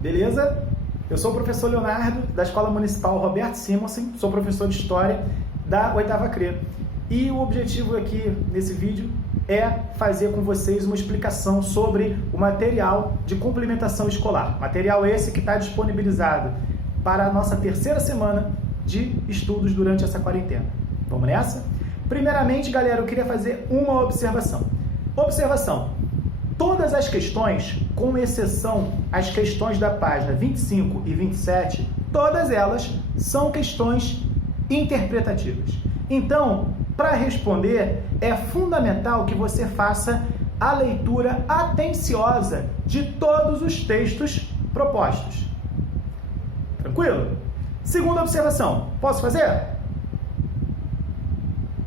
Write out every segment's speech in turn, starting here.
beleza? Eu sou o professor Leonardo, da Escola Municipal Roberto Simonsen, sou professor de História da 8ª CRE. E o objetivo aqui nesse vídeo é fazer com vocês uma explicação sobre o material de complementação escolar. Material esse que está disponibilizado para a nossa 3ª semana de estudos durante essa quarentena. Vamos nessa? Primeiramente, galera, eu queria fazer uma observação. Observação. Todas as questões, com exceção as questões da página 25 e 27, todas elas são questões interpretativas. Então, para responder, é fundamental que você faça a leitura atenciosa de todos os textos propostos. Tranquilo? Segunda observação. Posso fazer?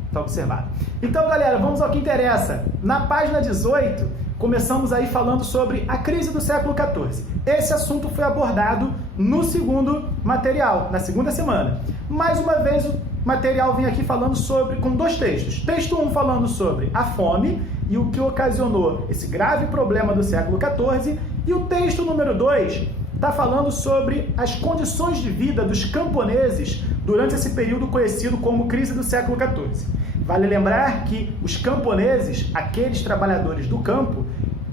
Está observado. Então, galera, vamos ao que interessa. Na página 18, começamos aí falando sobre a crise do século XIV. Esse assunto foi abordado no segundo material, na segunda semana. Mais uma vez, o material vem aqui falando com dois textos. Texto 1 falando sobre a fome e o que ocasionou esse grave problema do século XIV. E o texto número 2 está falando sobre as condições de vida dos camponeses durante esse período conhecido como crise do século XIV. Vale lembrar que os camponeses, aqueles trabalhadores do campo,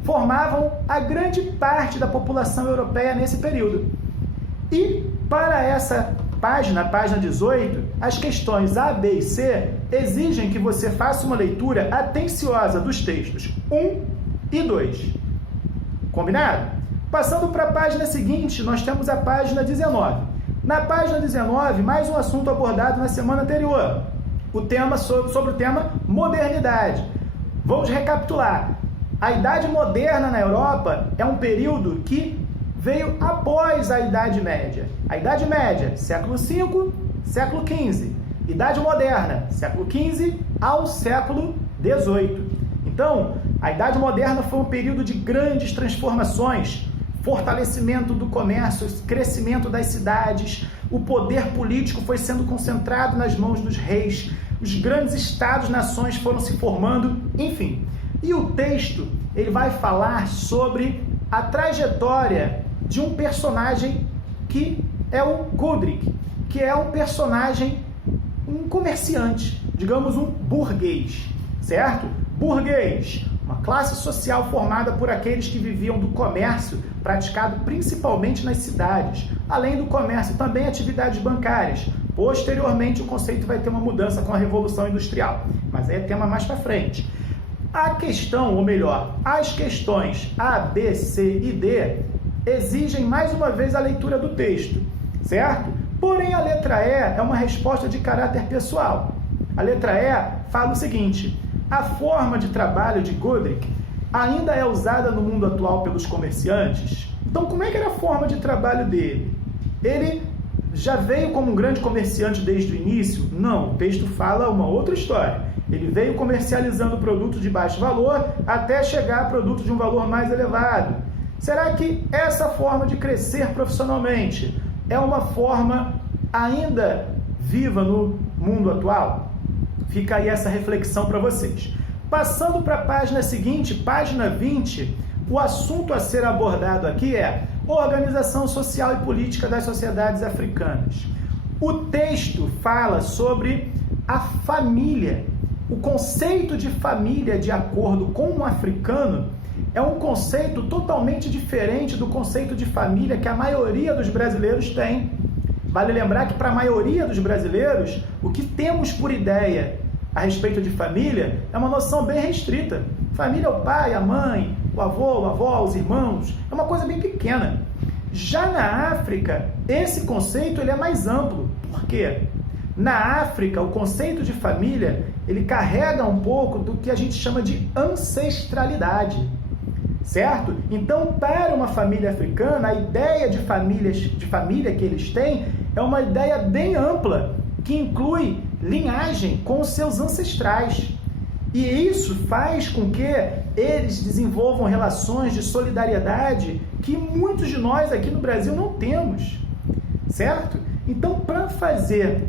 formavam a grande parte da população europeia nesse período. E para essa página, a página 18, as questões A, B e C exigem que você faça uma leitura atenciosa dos textos 1 e 2. Combinado? Passando para a página seguinte, nós temos a página 19. Na página 19, mais um assunto abordado na semana anterior. O tema sobre o tema modernidade. Vamos recapitular. A Idade Moderna na Europa é um período que veio após a Idade Média. A Idade Média, século V, século XV. Idade Moderna, século XV ao século XVIII. Então, a Idade Moderna foi um período de grandes transformações, fortalecimento do comércio, crescimento das cidades, o poder político foi sendo concentrado nas mãos dos reis, os grandes estados-nações foram se formando, enfim. E o texto, ele vai falar sobre a trajetória de um personagem que é o Godric, que é um personagem, um comerciante, digamos um burguês, certo? Burguês, uma classe social formada por aqueles que viviam do comércio praticado principalmente nas cidades, além do comércio também atividades bancárias. Posteriormente o conceito vai ter uma mudança com a Revolução Industrial, mas aí é tema mais para frente. A questão, ou melhor, as questões A, B, C e D exigem mais uma vez a leitura do texto, certo? Porém a letra E é uma resposta de caráter pessoal. A letra E fala o seguinte: a forma de trabalho de Godric ainda é usada no mundo atual pelos comerciantes? Então, como é que era a forma de trabalho dele? Ele já veio como um grande comerciante desde o início? Não, o texto fala uma outra história. Ele veio comercializando produtos de baixo valor até chegar a produtos de um valor mais elevado. Será que essa forma de crescer profissionalmente é uma forma ainda viva no mundo atual? Fica aí essa reflexão para vocês. Passando para a página seguinte, página 20, o assunto a ser abordado aqui é organização social e política das sociedades africanas. O texto fala sobre a família. O conceito de família, de acordo com um africano, é um conceito totalmente diferente do conceito de família que a maioria dos brasileiros tem. Vale lembrar que para a maioria dos brasileiros, o que temos por ideia a respeito de família é uma noção bem restrita. Família é o pai, a mãe, o avô, a avó, os irmãos. É uma coisa bem pequena. Já na África, esse conceito ele é mais amplo. Por quê? Na África, o conceito de família ele carrega um pouco do que a gente chama de ancestralidade. Certo? Então, para uma família africana, a ideia de família que eles têm é uma ideia bem ampla, que inclui linhagem com os seus ancestrais. E isso faz com que eles desenvolvam relações de solidariedade que muitos de nós aqui no Brasil não temos. Certo? Então, para fazer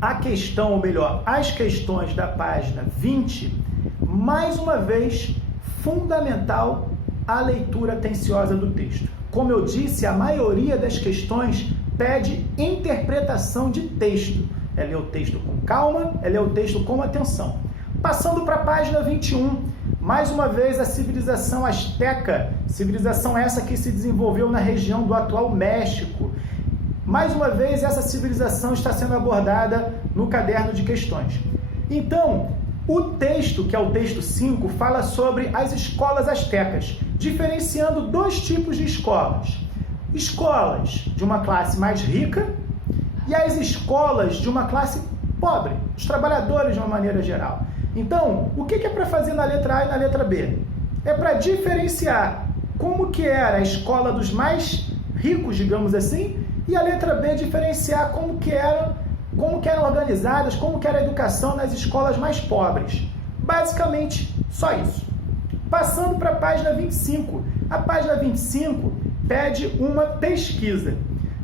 a questão, ou melhor, as questões da página 20, mais uma vez, fundamental a leitura atenciosa do texto. como eu disse, a maioria das questões pede interpretação de texto. É ler o texto com calma, é ler o texto com atenção. Passando para a página 21, mais uma vez a civilização asteca, civilização essa que se desenvolveu na região do atual México. Mais uma vez essa civilização está sendo abordada no caderno de questões. Então, o texto, que é o texto 5, fala sobre as escolas astecas, diferenciando dois tipos de escolas. Escolas de uma classe mais rica e as escolas de uma classe pobre, os trabalhadores de uma maneira geral. Então, o que é para fazer na letra A e na letra B? É para diferenciar como que era a escola dos mais ricos, digamos assim, e a letra B diferenciar como que eram organizadas, como que era a educação nas escolas mais pobres. Basicamente, só isso. Passando para a página 25. A página 25 pede uma pesquisa.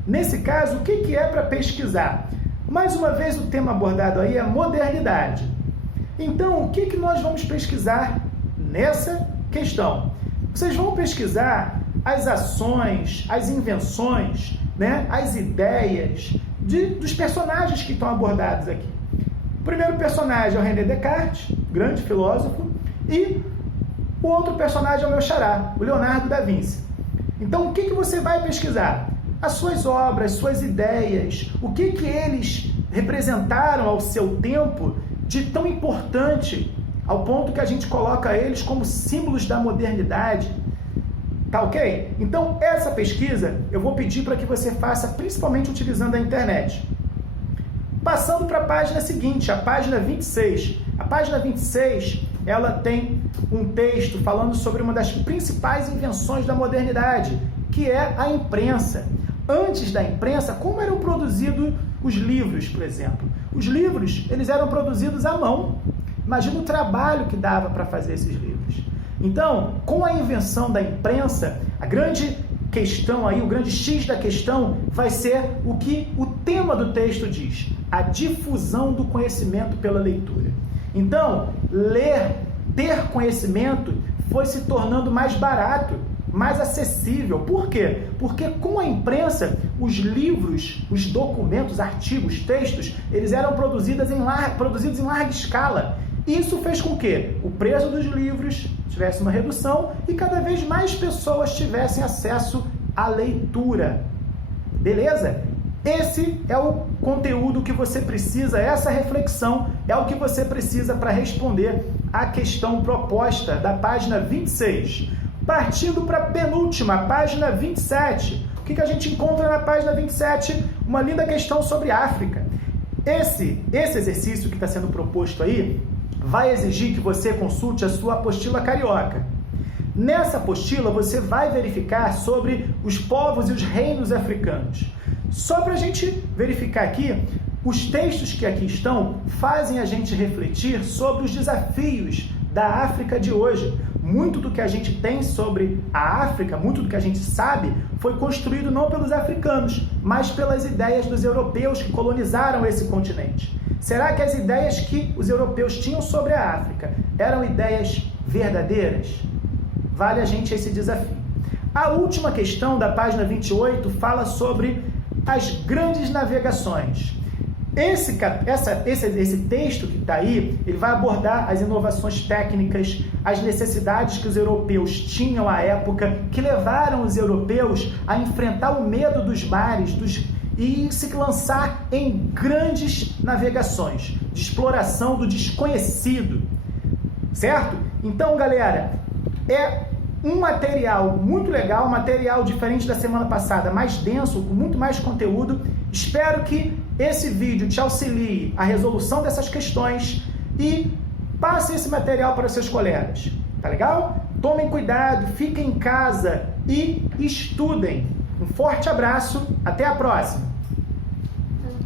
Nesse caso, o que é para pesquisar? Mais uma vez, o tema abordado aí é modernidade. Então, o que nós vamos pesquisar nessa questão? Vocês vão pesquisar as ações, as invenções, né, as ideias dos personagens que estão abordados aqui. O primeiro personagem é o René Descartes, grande filósofo, e o outro personagem é o meu xará, o Leonardo da Vinci. Então, o que você vai pesquisar? As suas obras, suas ideias, o que eles representaram ao seu tempo de tão importante, ao ponto que a gente coloca eles como símbolos da modernidade. Tá ok? Então, essa pesquisa eu vou pedir para que você faça principalmente utilizando a internet. Passando para a página seguinte, a página 26. A página 26, ela tem um texto falando sobre uma das principais invenções da modernidade, que é a imprensa. Antes da imprensa, como eram produzidos os livros, por exemplo? Os livros, eles eram produzidos à mão. Imagina o trabalho que dava para fazer esses livros. Então, com a invenção da imprensa, a grande questão aí, o grande X da questão vai ser o que o tema do texto diz: a difusão do conhecimento pela leitura. Então, ler, ter conhecimento foi se tornando mais barato, mais acessível. Por quê? Porque com a imprensa, os livros, os documentos, artigos, textos, eles eram produzidos em larga escala. Isso fez com que o preço dos livros tivesse uma redução e cada vez mais pessoas tivessem acesso à leitura. Beleza? Esse é o conteúdo que você precisa, essa reflexão é o que você precisa para responder à questão proposta da página 26. Partindo para a penúltima, página 27. O que a gente encontra na página 27? Uma linda questão sobre África. Esse exercício que está sendo proposto aí vai exigir que você consulte a sua apostila carioca. Nessa apostila, você vai verificar sobre os povos e os reinos africanos. Só para a gente verificar aqui, os textos que aqui estão fazem a gente refletir sobre os desafios da África de hoje. Muito do que a gente tem sobre a África, muito do que a gente sabe, foi construído não pelos africanos, mas pelas ideias dos europeus que colonizaram esse continente. Será que as ideias que os europeus tinham sobre a África eram ideias verdadeiras? Vale a gente esse desafio. A última questão da página 28 fala sobre as grandes navegações. Esse texto que está aí, ele vai abordar as inovações técnicas, as necessidades que os europeus tinham à época, que levaram os europeus a enfrentar o medo dos mares, e se lançar em grandes navegações, de exploração do desconhecido, certo? Então, galera, é um material muito legal, um material diferente da semana passada, mais denso, com muito mais conteúdo. Espero que esse vídeo te auxilie a resolução dessas questões e passe esse material para os seus colegas, tá legal? Tomem cuidado, fiquem em casa e estudem. Um forte abraço, até a próxima!